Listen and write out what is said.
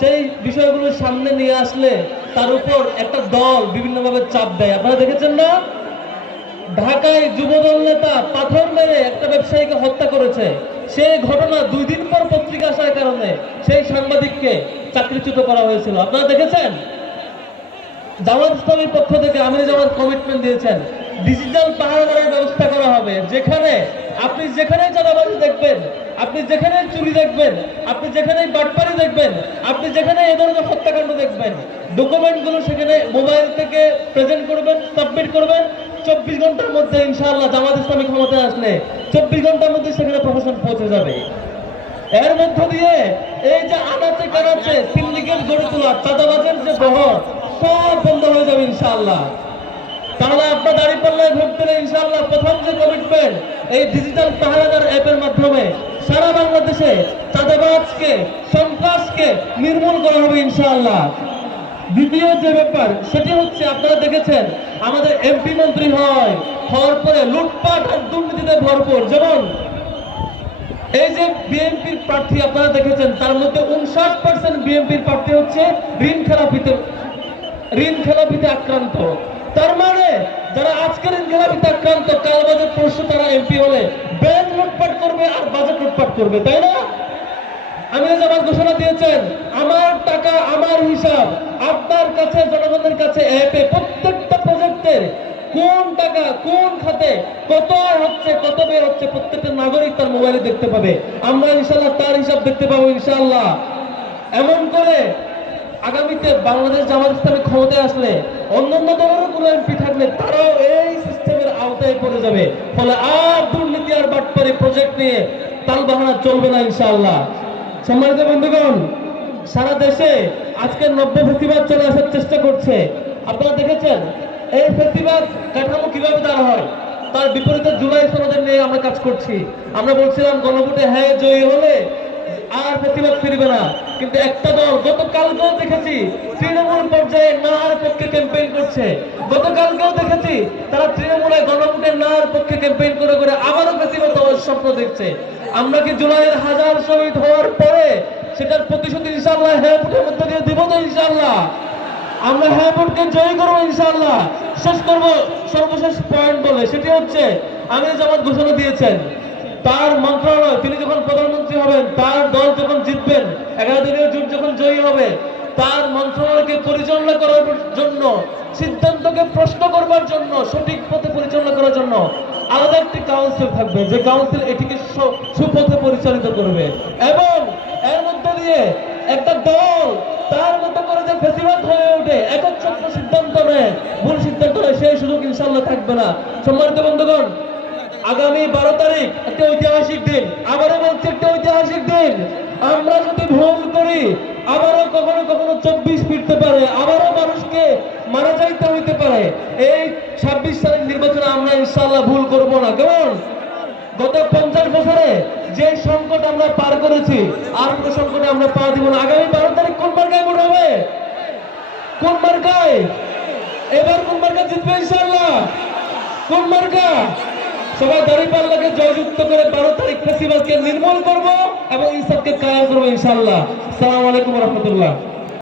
সেই বিষয়গুলো সামনে নিয়ে আসলে তার উপর একটা দল বিভিন্নভাবে চাপ দেয়। আপনারা দেখেছেন না, ঢাকায় যুবদল নেতা পাথর মেরে একটা ব্যবসায়ীকে হত্যা করেছে। সেই ঘটনা 2 দিন পর পত্রিকা আসার কারণে সেই সাংবাদিককে চাকরিচ্যুত করা হয়েছিল। আপনারা দেখেছেন। জামাত ইসলামের পক্ষ থেকে আমির জামাত কমিটমেন্ট দিয়েছেন, ডিজিটাল পাহারাদারের ব্যবস্থা করা হবে, যেখানে আপনি যেখানে চাঁদাবাজি দেখবেন, আপনি যেখানে চুরি দেখবেন, আপনি যেখানে বাটপারি দেখবেন, আপনি যেখানে এ ধরনের হত্যাকাণ্ড দেখবেন, ডকুমেন্টগুলো সেখানে মোবাইল থেকে প্রেজেন্ট করবেন, সাবমিট করবেন। 24 ঘন্টার মধ্যে ইনশাআল্লাহ জামাত ইসলামী ক্ষমতায় আসলে 24 ঘন্টার মধ্যে সেখানে প্রশাসন পৌঁছে যাবে। এর মধ্য দিয়ে এই যে আনাচে কানাচে সিন্ডিকেট গড়ে তোলা, চাঁদাবাজের যে বহর, সব বন্ধ হয়ে যাবে ইনশাআল্লাহ। তাহলে আপনার দাঁড়িপাল্লায় ভোট দিলে ইনশাআল্লাহ প্রথম যে কমিটমেন্ট, এই ডিজিটাল পাহারাদার অ্যাপের মাধ্যমে সারা বাংলাদেশে চাঁদাবাজকে, সন্ত্রাসকে নির্মূল করা হবে ইনশাআল্লাহ। দ্বিতীয় যে ব্যাপার সেটি হচ্ছে, আপনারা দেখেছেন আমাদের এমপি মন্ত্রী হওয়ার পরে লুটপাট আর দুর্নীতিতে ভরপুর। যেমন এই যে বিএনপির প্রার্থী আপনারা দেখেছেন, তার মধ্যে 59% বিএনপির প্রার্থী হচ্ছে ঋণ খেলাপিতে আক্রান্ত। তার মানে যারা আজকের ঋণ খেলাপিতে আক্রান্ত, কাল বাজেট পরশু তারা এমপি হলে ব্যাংক লুটপাট করবে আর বাজেট লুটপাট করবে, তাই না? আমির জামাত ঘোষণা দিয়েছেন, আমার টাকা আমার হিসাব আপনার কাছে, জনগণের কাছে অ্যাপে প্রত্যেকটা প্রজেক্টের কোন টাকা কোন খাতে কত হচ্ছে, কত বের হচ্ছে, প্রত্যেকটা নাগরিক তার মোবাইলে দেখতে পাবে। আমরা ইনশাআল্লাহ তার হিসাব দেখতে পাবো ইনশাআল্লাহ। এমন করে আগামীতে বাংলাদেশ জামাত ইসলামী ক্ষমতায় আসলে অন্যান্য দলেরও কোনো এমপি থাকলে তারাও এই সিস্টেমের আওতায় পড়ে যাবে। ফলে আর দুর্নীতি আর বাটপারি প্রজেক্ট নিয়ে তালবাহানা চলবে না ইনশাআল্লাহ। সম্মানিত বন্ধুগণ, সারা দেশে আজকে নব্য ফেসিবাদ চলে আসার চেষ্টা করছে। আপনারা দেখেছেন এই ফেসিবাদ কাঠামো কিভাবে দাঁড়া হয়। তার বিপরীতে জুলাই সনদের নিয়ে আমরা কাজ করছি। আমরা বলছিলাম গণভোটে হ্যাঁ জয়ী হলে আর ফেসিবাদ ফিরবে না, কিন্তু একটা দল গতকালকেও দেখেছি তৃণমূল পর্যায়ে নার পক্ষে ক্যাম্পেইন করছে। গতকালকেও দেখেছি তারা তৃণমূলে গণভোটে নার পক্ষে ক্যাম্পেইন করে করে আবারও ফেসিবাদ হওয়ার স্বপ্ন দেখছে। আমরা কি জুলাইয়ের 1000 শহীদ হওয়ার পরে সেটার প্রতিশোধ ইনশাআল্লাহ হ্যাঁ ভোটের মধ্যে দিয়ে দিব তো ইনশাআল্লাহ? আমরা হ্যাঁ ভোটকে জয়ী করবো ইনশাআল্লাহ। শেষ করবো সর্বশেষ পয়েন্ট বলে, সেটি হচ্ছে আমির জামাত ঘোষণা দিয়েছেন তার মন্ত্রণালয়, তিনি যখন প্রধানমন্ত্রী হবেন, তার দল যখন জিতবেন, 11 দলীয় জোট যখন জয়ী হবে, তার মন্ত্রণালয়কে পরিচালনা করার জন্য, সিদ্ধান্তকে প্রশ্ন করবার জন্য, সঠিক পথে পরিচালনা করার জন্য আলাদা একটি কাউন্সিল থাকবে, যে কাউন্সিল এটিকে সুপথে পরিচালিত করবে। এবং এর মধ্যে দিয়ে একটা দল তার মতো করে যে ফেসিবাদ হয়ে ওঠে, একচ্ছত্র সিদ্ধান্ত নেয়, ভুল সিদ্ধান্ত নেয়, সেই সুযোগ ইনশাআল্লাহ থাকবে না। সম্মানিত বন্ধুগণ, আগামী 12 তারিখ একটা ঐতিহাসিক দিন। আবারও বলছি, একটা ঐতিহাসিক দিন। আমরা যদি ভুল করি আবারও কখনো কখনো 24 ফিরতে পারে, আবারও মানুষকে মারা যাইতে হইতে পারে। এই 26 সালের নির্বাচনে আমরা ইনশাআল্লাহ ভুল করব না। কেমন? গত 50 বছরে যে সংকট আমরা পার করেছি, আর কোনো সংকটে আমরা পা দিব না। আগামী 12 তারিখ কোন মার্কায় ভোট হবে? কোন মার্কায়? এবার কোন মার্কা জিতবে ইনশাআল্লাহ? কোন মার্কা? সবাই দাঁড়িপাল্লাকে জয়যুক্ত করে 12 তারিখ ফেসিবাদকে নির্মূল করবো এবং ইনসাফকে কায়েম করবো ইনশাআল্লাহ। আসসালামু আলাইকুম ওয়া রাহমাতুল্লাহ।